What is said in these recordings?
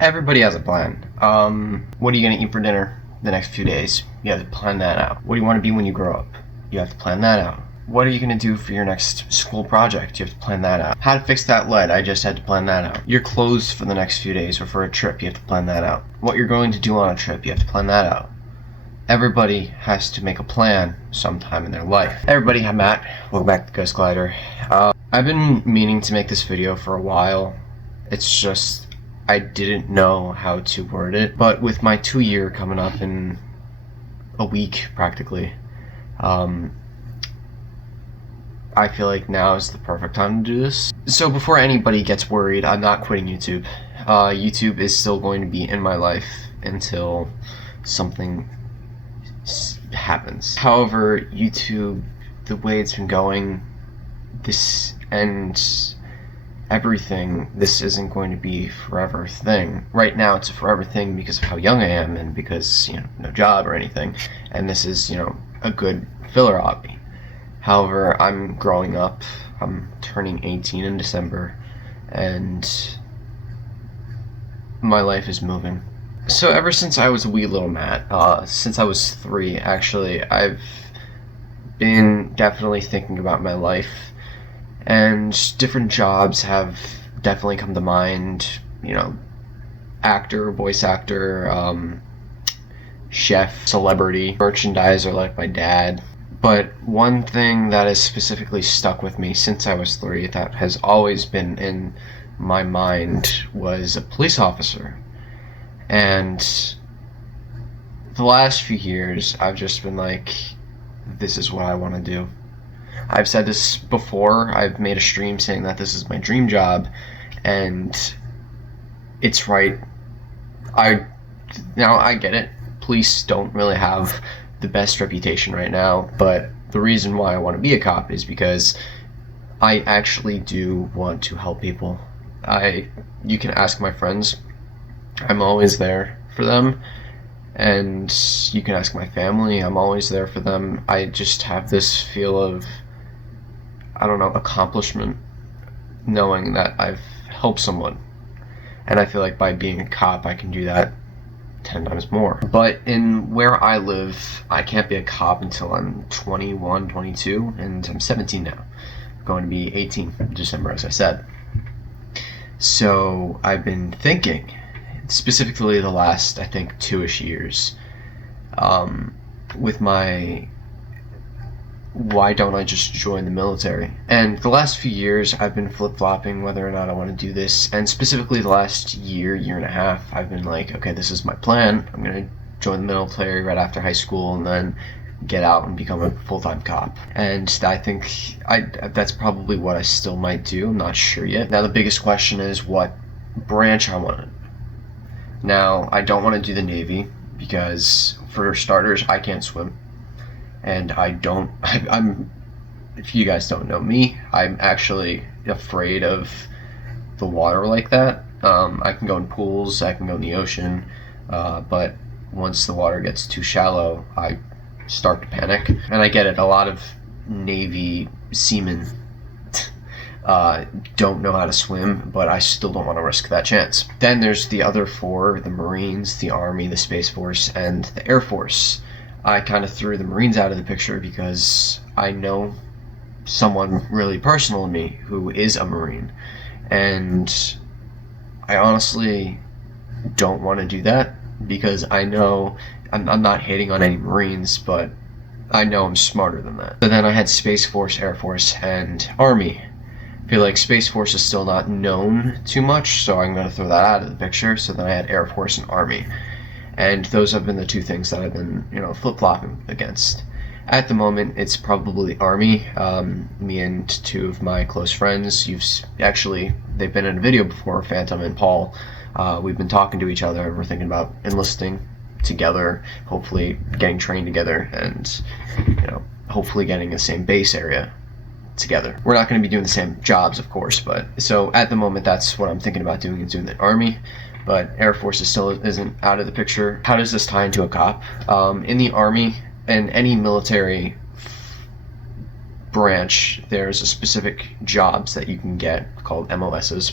Everybody has a plan. What are you going to eat for dinner the next few days? You have to plan that out. What do you want to be when you grow up? You have to plan that out. What are you going to do for your next school project? You have to plan that out. How to fix that lead? I just had to plan that out. Your clothes for the next few days or for a trip, you have to plan that out. What you're going to do on a trip, you have to plan that out. Everybody has to make a plan sometime in their life. Hey everybody, I'm Matt. Welcome back to Ghost Glider. I've been meaning to make this video for a while. It's just I didn't know how to word it. But with my 2-year coming up in a week practically, I feel like now is the perfect time to do this. So before anybody gets worried, I'm not quitting YouTube. YouTube is still going to be in my life until something happens. However, YouTube, the way it's been going, this and everything, this isn't going to be a forever thing. Right now it's a forever thing because of how young I am and because, no job or anything. And this is, a good filler hobby. However, I'm growing up. I'm turning 18 in December, and my life is moving. So ever since I was a wee little Matt, since I was 3, actually, I've been definitely thinking about my life, and different jobs have definitely come to mind. Actor, voice actor, chef, celebrity, merchandiser like my dad. But one thing that has specifically stuck with me since I was 3 that has always been in my mind was a police officer. And the last few years, I've just been like, this is what I want to do. I've said this before. I've made a stream saying that this is my dream job, and it's right. I get it. Police don't really have the best reputation right now, but the reason why I want to be a cop is because I actually do want to help people. You can ask my friends. I'm always there for them, and you can ask my family. I'm always there for them. I just have this feel of, accomplishment, knowing that I've helped someone. And I feel like by being a cop, I can do that 10 times more. But in where I live, I can't be a cop until I'm 21, 22, and I'm 17 now. I'm going to be 18 in December, as I said. So I've been thinking, specifically the last, I think, 2-ish years, with my why don't I just join the military? And the last few years, I've been flip-flopping whether or not I want to do this, and specifically the last year and a half, I've been like, okay, this is my plan. I'm going to join the military right after high school and then get out and become a full-time cop. And I think that's probably what I still might do. I'm not sure yet. Now the biggest question is what branch I want to. Now, I don't want to do the Navy because, for starters, I can't swim. And I'm, if you guys don't know me, I'm actually afraid of the water like that. I can go in pools, I can go in the ocean, but once the water gets too shallow, I start to panic. And I get it, a lot of Navy seamen don't know how to swim, but I still don't want to risk that chance. Then there's the other 4, the Marines, the Army, the Space Force, and the Air Force. I kind of threw the Marines out of the picture because I know someone really personal to me who is a Marine, and I honestly don't want to do that because I know I'm not hating on any Marines, but I know I'm smarter than that. So then I had Space Force, Air Force, and Army. I feel like Space Force is still not known too much, so I'm going to throw that out of the picture. So then I had Air Force and Army. And those have been the 2 things that I've been, flip-flopping against. At the moment, it's probably Army. Me and 2 of my close friends, they've been in a video before, Phantom and Paul. We've been talking to each other. We're thinking about enlisting together, hopefully getting trained together, and, hopefully getting the same base area together. We're not going to be doing the same jobs, of course, but so at the moment, that's what I'm thinking about doing, is doing the Army. But Air Force isn't out of the picture. How does this tie into a cop? In the Army and any military branch, there's a specific jobs that you can get called MOSs.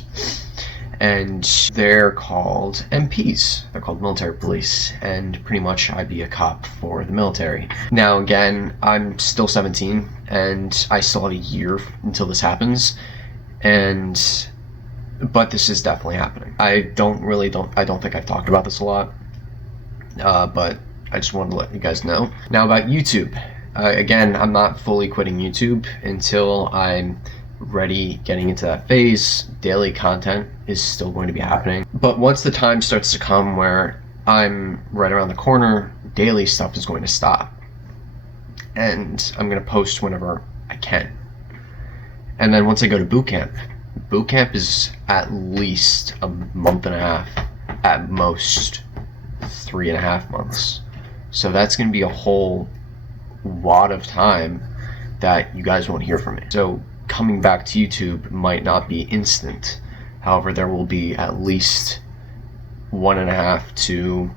and they're called MPs. They're called military police, and pretty much I'd be a cop for the military. Now again, I'm still 17, and I still have a year until this happens, but this is definitely happening. I don't think I've talked about this a lot, but I just wanted to let you guys know. Now about YouTube. Again, I'm not fully quitting YouTube until I'm ready getting into that phase. Daily content is still going to be happening. But once the time starts to come where I'm right around the corner, daily stuff is going to stop. And I'm going to post whenever I can. And then once I go to boot camp is at least a month and a half, at most 3.5 months. So that's going to be a whole lot of time that you guys won't hear from me. So coming back to YouTube might not be instant. However, there will be at least 1.5 to,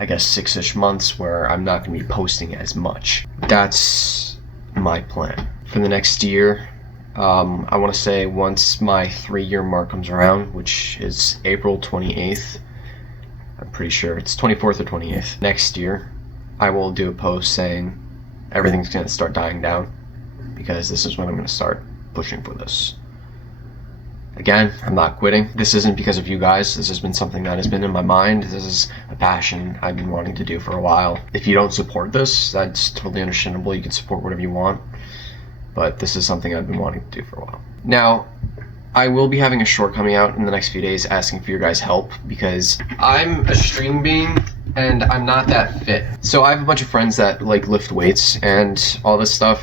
I guess, 6-ish months where I'm not going to be posting as much. That's my plan. For the next year, I want to say once my 3-year mark comes around, which is April 28th, I'm pretty sure it's 24th or 28th, next year, I will do a post saying everything's going to start dying down, because this is when I'm going to start pushing for this. Again, I'm not quitting. This isn't because of you guys. This has been something that has been in my mind. This is a passion I've been wanting to do for a while. If you don't support this, that's totally understandable. You can support whatever you want, but this is something I've been wanting to do for a while. Now, I will be having a short coming out in the next few days asking for your guys' help, because I'm a stream being and I'm not that fit. So I have a bunch of friends that like lift weights and all this stuff,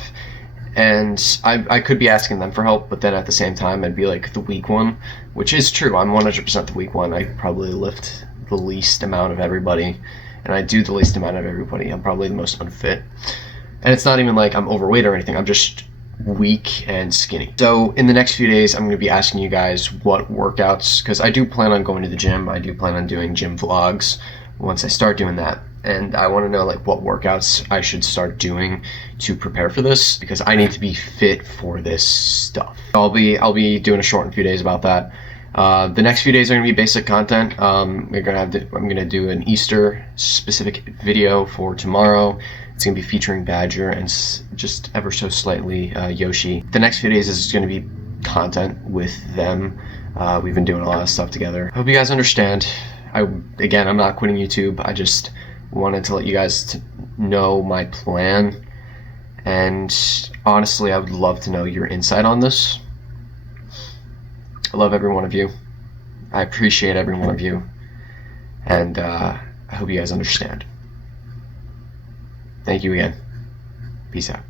and I could be asking them for help, but then at the same time I'd be like the weak one, which is true. I'm 100% the weak one. I probably lift the least amount of everybody, and I do the least amount of everybody. I'm probably the most unfit, and it's not even like I'm overweight or anything. I'm just weak and skinny. So in the next few days I'm going to be asking you guys what workouts, because I do plan on going to the gym. I do plan on doing gym vlogs once I start doing that, and I want to know like what workouts I should start doing to prepare for this, because I need to be fit for this stuff. I'll be doing a short in a few days about that. The next few days are going to be basic content. I'm going to do an Easter specific video for tomorrow. It's going to be featuring Badger and just ever so slightly Yoshi. The next few days is going to be content with them. We've been doing a lot of stuff together. I hope you guys understand. Again, I'm not quitting YouTube. I just wanted to let you guys know my plan. And honestly, I would love to know your insight on this. I love every one of you. I appreciate every one of you. And I hope you guys understand. Thank you again. Peace out.